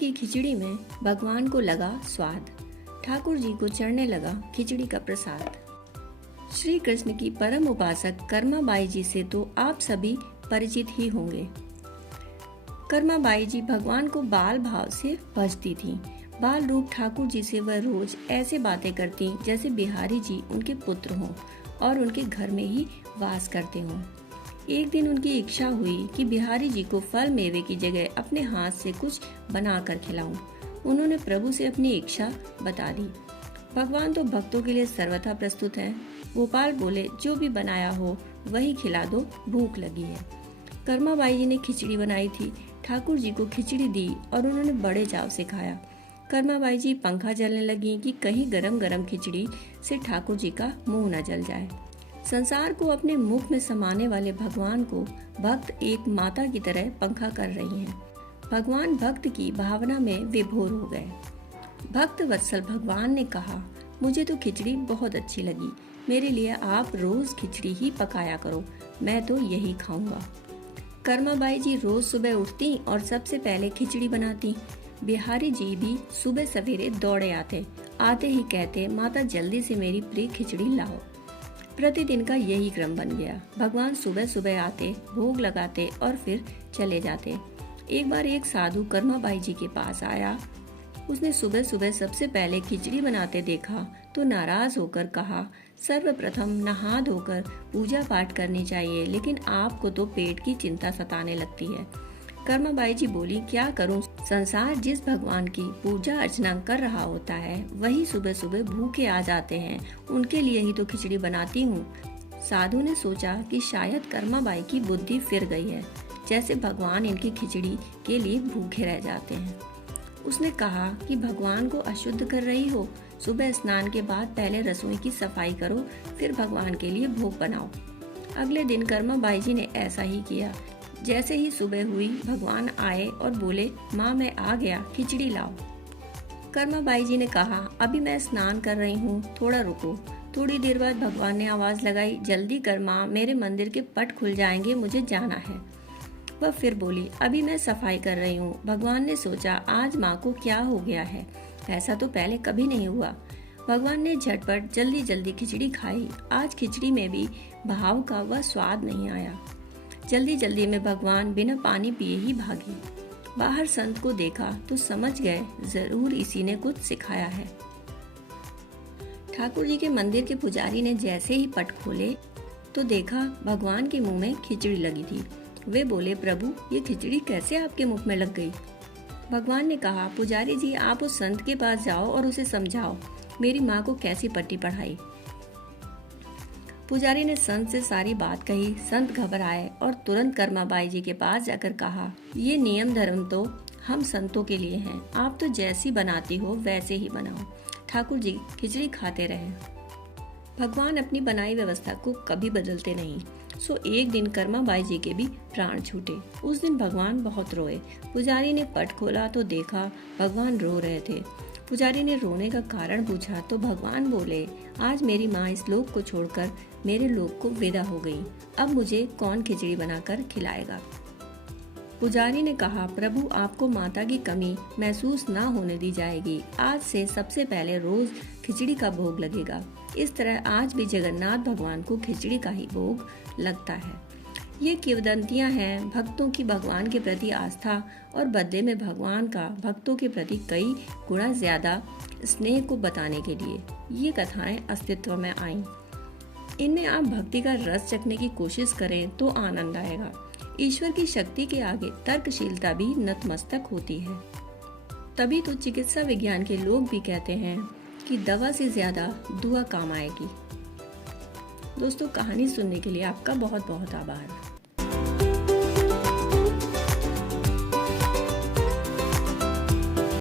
की खिचड़ी में भगवान को लगा स्वाद। ठाकुर जी को चढ़ने लगा खिचड़ी का प्रसाद। श्री कृष्ण की परम उपासक कर्माबाई जी से तो आप सभी परिचित ही होंगे। कर्माबाई जी भगवान को बाल भाव से भजती थीं। बाल रूप ठाकुर जी से वह रोज ऐसे बातें करती जैसे बिहारी जी उनके पुत्र हों और उनके घर में ही वास करते हों। एक दिन उनकी इच्छा हुई कि बिहारी जी को फल मेवे की जगह अपने हाथ से कुछ बनाकर खिलाऊं। उन्होंने प्रभु से अपनी इच्छा बता दी। भगवान तो भक्तों के लिए सर्वथा प्रस्तुत हैं। गोपाल बोले, जो भी बनाया हो वही खिला दो, भूख लगी है। कर्माबाई जी ने खिचड़ी बनाई थी। ठाकुर जी को खिचड़ी दी और उन्होंने बड़े चाव से खाया। कर्माबाई जी पंखा जलने लगी कि कहीं गरम गरम खिचड़ी से ठाकुर जी का मुंह न जल जाए। संसार को अपने मुख में समाने वाले भगवान को भक्त एक माता की तरह पंखा कर रही हैं। भगवान भक्त की भावना में विभोर हो गए। भक्त वत्सल भगवान ने कहा, मुझे तो खिचड़ी बहुत अच्छी लगी, मेरे लिए आप रोज खिचड़ी ही पकाया करो, मैं तो यही खाऊंगा। कर्माबाई जी रोज सुबह उठती और सबसे पहले खिचड़ी बनाती। बिहारी जी भी सुबह सवेरे दौड़े आते ही कहते, माता जल्दी से मेरी प्रिय खिचड़ी लाओ। प्रतिदिन का यही क्रम बन गया। भगवान सुबह सुबह आते, भोग लगाते और फिर चले जाते। एक बार एक साधु कर्माबाई जी के पास आया। उसने सुबह सुबह सबसे पहले खिचड़ी बनाते देखा तो नाराज होकर कहा, सर्वप्रथम नहा धोकर पूजा पाठ करनी चाहिए, लेकिन आपको तो पेट की चिंता सताने लगती है। कर्माबाई जी बोली, क्या करूं, संसार जिस भगवान की पूजा अर्चना कर रहा होता है वही सुबह सुबह भूखे आ जाते हैं, उनके लिए ही तो खिचड़ी बनाती हूँ। साधु ने सोचा कि शायद कर्माबाई की बुद्धि फिर गई है, जैसे भगवान इनकी खिचड़ी के लिए भूखे रह जाते हैं। उसने कहा कि भगवान को अशुद्ध कर रही हो, सुबह स्नान के बाद पहले रसोई की सफाई करो, फिर भगवान के लिए भोग बनाओ। अगले दिन कर्माबाई जी ने ऐसा ही किया। जैसे ही सुबह हुई भगवान आए और बोले, माँ मैं आ गया, खिचड़ी लाओ। कर्माबाई जी ने कहा, अभी मैं स्नान कर रही हूँ, थोड़ा रुको। थोड़ी देर बाद भगवान ने आवाज लगाई, जल्दी कर माँ, मेरे मंदिर के पट खुल जाएंगे, मुझे जाना है। वह फिर बोली, अभी मैं सफाई कर रही हूँ। भगवान ने सोचा, आज माँ को क्या हो गया है, ऐसा तो पहले कभी नहीं हुआ। भगवान ने झटपट जल्दी जल्दी खिचड़ी खाई। आज खिचड़ी में भी भाव का वह स्वाद नहीं आया। जल्दी जल्दी में भगवान बिना पानी पिए ही भागे। बाहर संत को देखा तो समझ गए, जरूर इसी ने कुछ सिखाया है। ठाकुर जी के मंदिर के पुजारी ने जैसे ही पट खोले तो देखा भगवान के मुंह में खिचड़ी लगी थी। वे बोले, प्रभु ये खिचड़ी कैसे आपके मुंह में लग गई? भगवान ने कहा, पुजारी जी आप उस संत के पास जाओ और उसे समझाओ मेरी माँ को कैसी पट्टी पढ़ाई। पुजारी ने संत से सारी बात कही। संत घबराए और तुरंत कर्माबाई जी के पास जाकर कहा, ये नियम धर्म तो हम संतों के लिए हैं, आप तो जैसी बनाती हो वैसे ही बनाओ। ठाकुर जी खिचड़ी खाते रहे। भगवान अपनी बनाई व्यवस्था को कभी बदलते नहीं। सो एक दिन कर्माबाई जी के भी प्राण छूटे। उस दिन भगवान बहुत रोए। पुजारी ने पट खोला तो देखा भगवान रो रहे थे। पुजारी ने रोने का कारण पूछा तो भगवान बोले, आज मेरी माँ इस लोक को छोड़कर मेरे लोक को विदा हो गई, अब मुझे कौन खिचड़ी बनाकर खिलाएगा। पुजारी ने कहा, प्रभु आपको माता की कमी महसूस ना होने दी जाएगी, आज से सबसे पहले रोज खिचड़ी का भोग लगेगा। इस तरह आज भी जगन्नाथ भगवान को खिचड़ी का ही भोग लगता है। ये किंवदंतियां हैं भक्तों की भगवान के प्रति आस्था और बदले में भगवान का भक्तों के प्रति कई गुना ज्यादा स्नेह को बताने के लिए ये कथाएं अस्तित्व में आईं। इनमें आप भक्ति का रस चखने की कोशिश करें तो आनंद आएगा। ईश्वर की शक्ति के आगे तर्कशीलता भी नतमस्तक होती है। तभी तो चिकित्सा विज्ञान के लोग भी कहते हैं कि दवा से ज्यादा दुआ काम आएगी। दोस्तों, कहानी सुनने के लिए आपका बहुत बहुत आभार।